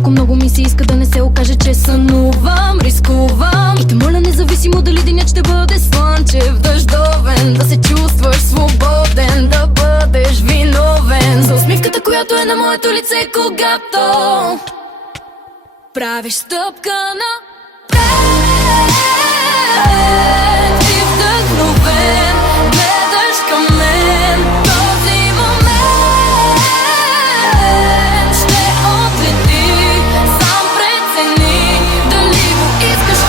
колко много ми се иска да не се окаже, че сънувам, рискувам. И те моля, независимо дали денят ще бъде слънчев, дъждовен, да се чувстваш свободен, да бъдеш виновен за усмивката, която е на моето лице, когато правиш стъпка напред и вдъхновен гледаш към мен. Този момент ще отлети, сам прецени дали го искаш.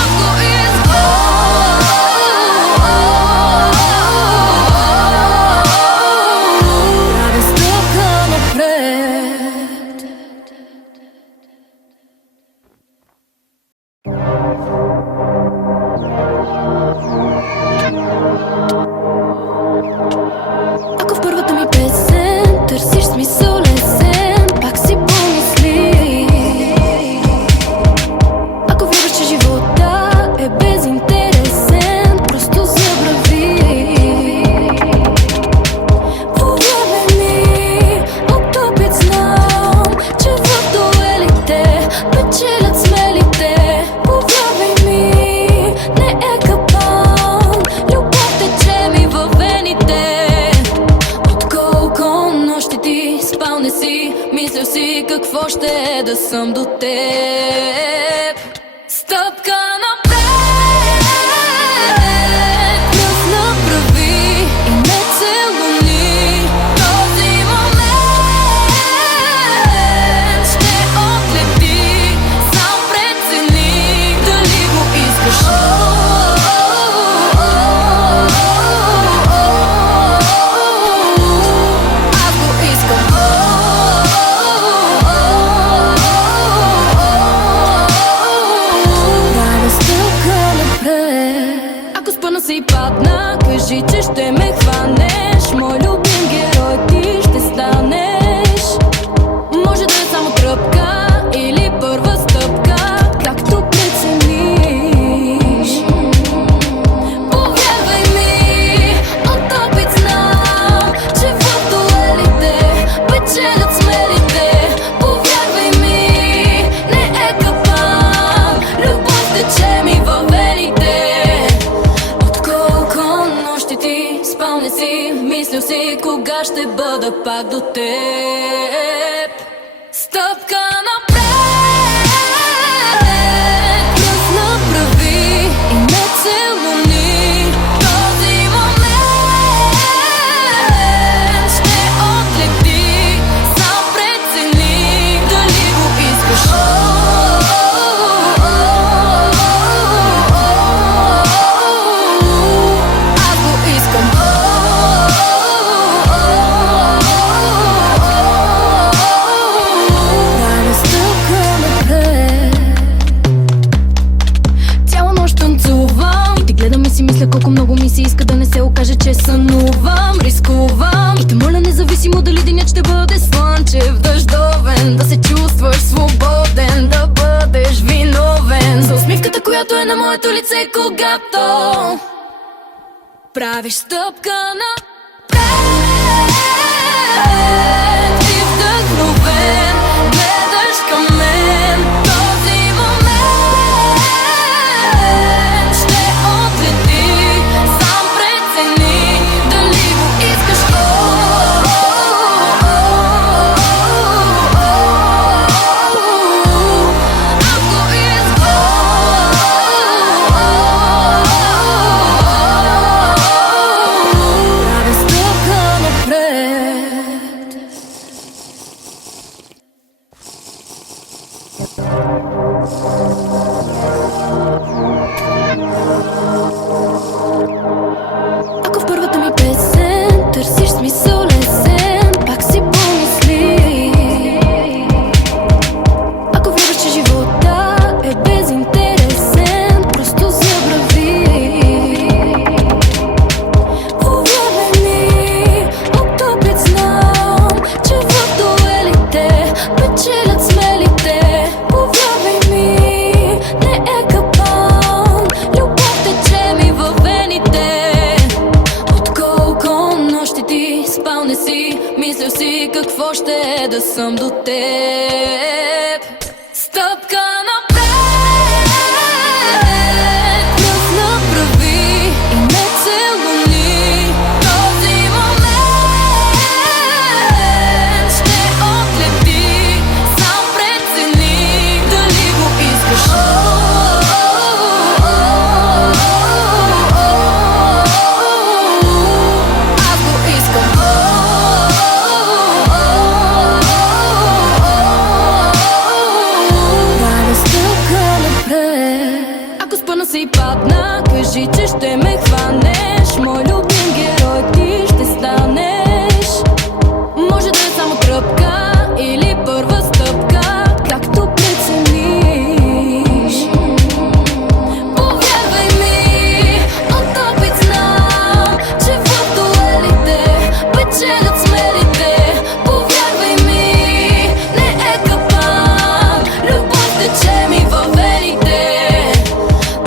Ако правя стъпка напред. Ако в първата ми песен търсиш смисъл лесен, пак си помисли. Ако вярваш, че живота е безинтересен, просто забрави. Повярвай ми, от опит знам, че в дуелите печелят смелите. Повярвай ми, не е капан, любов тече ми във вените. От колко нощи ти спал не си, мислил си какво ще е да съм до теб. Стъпка напред, пръст направи и ме целуни. Този момент ще отлети, сам прецени дали го искаш. Аз го искам. Правя стъпка напред. Ако спъна се и падна, кажи, че ще ме хванеш. Мой любим герой ти ще станеш. Може да е само тръпка или първа стъпка, както прецениш. Повярвай ми, от опит знам, че в дуелите печелят смелите. Повярвай ми, не е капан, любов тече ми във вените. От колко нощи ти спал не си, мислил си кога ще бъда пак до теб. Стъпка напред, пръст направи и ме целуни. Този момент ще отлети, сам прецени дали го искаш. Аз го искам. Правя стъпка напред. Цяла нощ танцувам и те гледам и си мисля колко много ми се иска да не се окаже, че сънувам, рискувам. И те моля, независимо дали денят ще бъде слънчев, дъждовен, да се чувстваш свободен, да бъдеш виновен за усмивката, която е на моето лице, когато правиш стъпка напред и вдъхновен гледаш към мен. Този момент ще отлети, сам прецени дали го искаш. Ако правя стъпка ще е да съм до теб. Стъпка напред, пръст направи и ме целуни. Този момент ще отлети, сам прецени дали го искаш. Аз го искам. Правя стъпка напред. Ако спъна се и падна, кажи, че ще ме хванеш. Мой любим герой ти ще станеш. Може да е само тръпка или първа стъпка, както прецениш. Повярвай ми, от опит знам, че в дуелите печелят смелите. Повярвай ми, не е капан, любов тече ми във вените.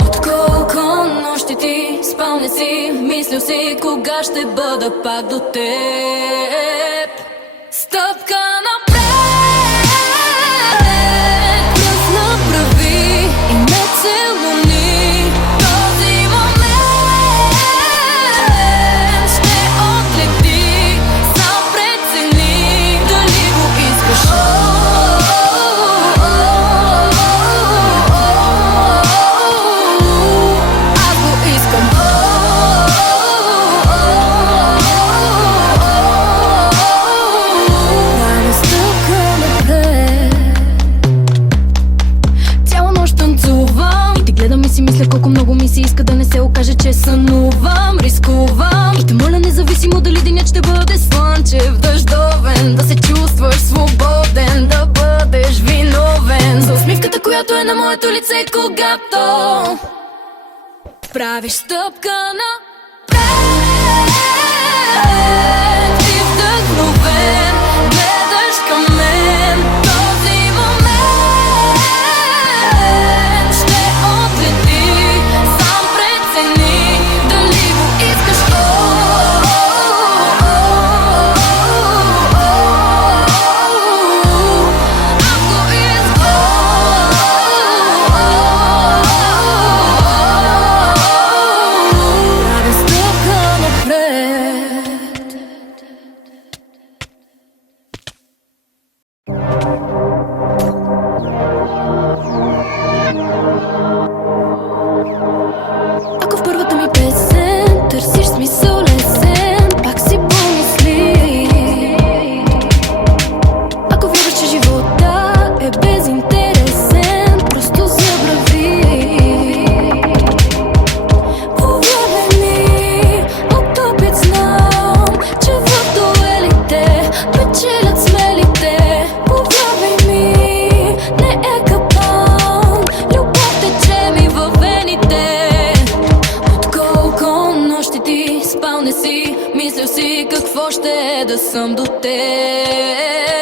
От колко нощи ти спал не си, мислил си кога ще бъда пак до теб. Стъпка напред, пръст направи и ме целуни. Този момент ще отлети, сам прецени дали го искаш. Аз го искам. Правя стъпка напред. Цяла нощ танцувам и те гледам и си мисля колко много ми се иска да не се окаже, че сънувам. Рискувам и те моля, независимо дали денят ще бъде слънчев, дъждовен, да се чувстваш свободен, да бъдеш виновен за усмивката, която е на моето лице, когато правиш стъпка напред. Ти вдъхновен, гледаш към мен. Този момент ще отлети, сам прецени дали го искаш. Аз го искам. Правя стъпка напред. Ако в първата ми песен търсиш смисъл лесен, пак си помисли. Ако вярваш, че живота е безинтересен, просто забрави. Повярвай ми, от опит знам, че в дуелите печелят смелите. Повярвай ми, не е капан, любов тече ми във вените. От колко нощи ти спал не си, мислил си какво ще е да съм до теб.